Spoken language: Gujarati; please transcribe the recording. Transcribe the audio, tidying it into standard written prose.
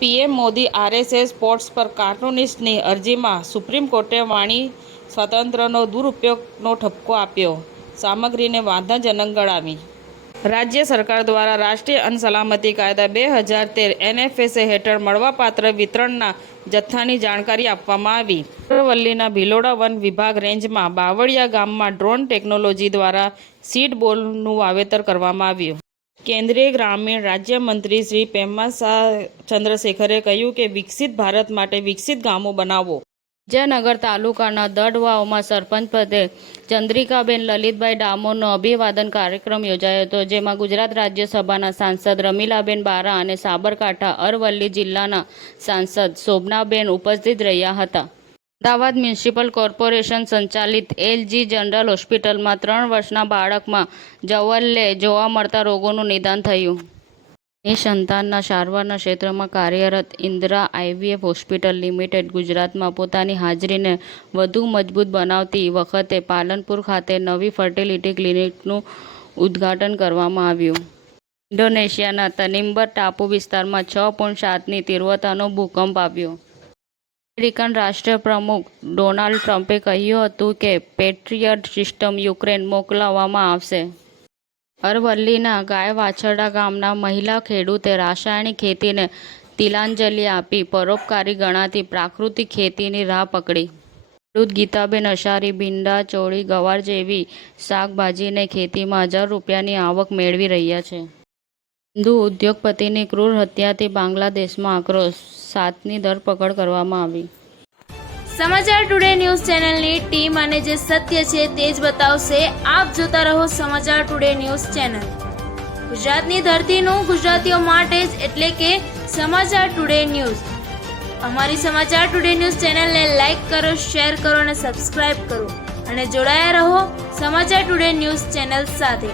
પીએમ મોદી આરએસએસ સ્પોર્ટ્સ પર કાર્ટૂનિસ્ટની અરજીમાં સુપ્રીમ કોર્ટે વાણી સ્વાતંત્ર્યનો દુરુપયોગનો ઠપકો આપ્યો, સામગ્રીને વાંધાજનક ગણાવી. રાજ્ય સરકાર દ્વારા રાષ્ટ્રીય અન્ન સલામતી કાયદા 2013 એનએફએસએ હેઠળ મળવાપાત્ર વિતરણના જથ્થાની જાણકારી આપવામાં આવી. અરવલ્લીના ભિલોડા વન વિભાગ રેન્જમાં બાવળિયા ગામમાં ડ્રોન ટેકનોલોજી દ્વારા સીડ બોલનું વાવેતર કરવામાં આવ્યું. કેન્દ્રીય ગ્રામીણ રાજ્યમંત્રી શ્રી પેમાસા ચંદ્રશેખરે કહ્યું કે વિકસિત ભારત માટે વિકસિત ગામો બનાવો. વિજયનગર તાલુકાના દડવાવમાં સરપંચ પદે ચંદ્રિકાબેન લલિતભાઈ ડામોરનો અભિવાદન કાર્યક્રમ યોજાયો હતો, જેમાં ગુજરાત રાજ્યસભાના સાંસદ રમીલાબેન બારા અને સાબરકાંઠા અરવલ્લી જિલ્લાના સાંસદ શોભનાબેન ઉપસ્થિત રહ્યા હતા. અમદાવાદ મ્યુનિસિપલ કોર્પોરેશન સંચાલિત એલજી જનરલ હોસ્પિટલમાં 3 વર્ષના બાળકમાં જવલ્લે જોવા મળતા રોગોનું નિદાન થયું. નિસંતાનના સારવારના ક્ષેત્રમાં કાર્યરત ઇન્દિરા આઈવીએફ હોસ્પિટલ લિમિટેડ ગુજરાતમાં પોતાની હાજરીને વધુ મજબૂત બનાવતી વખતે પાલનપુર ખાતે નવી ફર્ટિલિટી ક્લિનિકનું ઉદ્ઘાટન કરવામાં આવ્યું. ઇન્ડોનેશિયાના તનિમ્બર ટાપુ વિસ્તારમાં 6.7ની તીવ્રતાનો ભૂકંપ આવ્યો. અમેરિકન રાષ્ટ્રપ્રમુખ ડોનાલ્ડ ટ્રમ્પે કહ્યું હતું કે પેટ્રિયટ સિસ્ટમ યુક્રેન મોકલવામાં આવશે. અરવલ્લીના ગાયવાછરડા ગામના મહિલા ખેડૂતે રાસાયણિક ખેતીને તિલાંજલિ આપી પરોપકારી ગણાતી પ્રાકૃતિક ખેતીની રાહ પકડી. ખેડૂત ગીતાબેન અશારી ભીંડા, ચોળી, ગવાર જેવી શાકભાજીને ખેતીમાં 1000 રૂપિયાની આવક મેળવી રહ્યા છે. હિન્દુ ઉદ્યોગપતિની ક્રૂર હત્યાથી બાંગ્લાદેશમાં આક્રોશ, 7ની ધરપકડ કરવામાં આવી. સમાચાર ટુડે ન્યૂઝ ચેનલની ટીમ અને જે સત્ય છે તે જ બતાવશે. આપ જોતા રહો સમાચાર ટુડે ન્યૂઝ ચેનલ. ગુજરાતની ધરતીનું ગુજરાતીઓ માટે જ, એટલે કે સમાચાર ટુડે ન્યૂઝ. અમારી સમાચાર ટુડે ન્યૂઝ ચેનલને લાઈક કરો, શેર કરો અને સબસ્ક્રાઇબ કરો અને જોડાયા રહો સમાચાર ટુડે ન્યૂઝ ચેનલ સાથે.